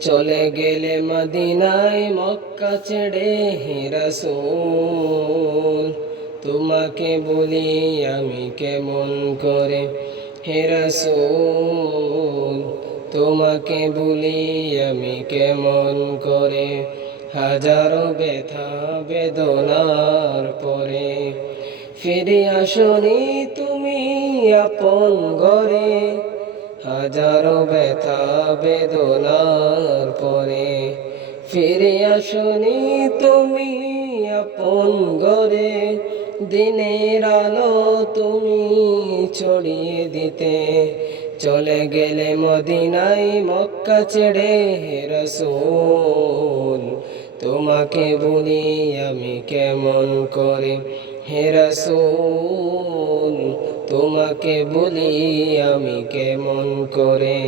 চলে গেলে মদিনায় মক্কা ছেড়ে হেরাসুল তোমাকে বলি আমি কেমন করে? হেরাসুল তোমাকে বলি আমি কেমন করে? হাজারো ব্যথা বেদনার পরে ফিরে আসনি তুমি আপন ঘরে। হাজারো ব্যথা বেদনার পরে ফিরে আসনি তুমি আপন ঘরে। দিনের আলো তুমি ছড়িয়ে দিতে। চলে গেলে মদিনাই মক্কা ছেড়ে রসুল, তোমাকে বলি আমি কেমন করে? হে তোমাকে বলি আমি কেমন করে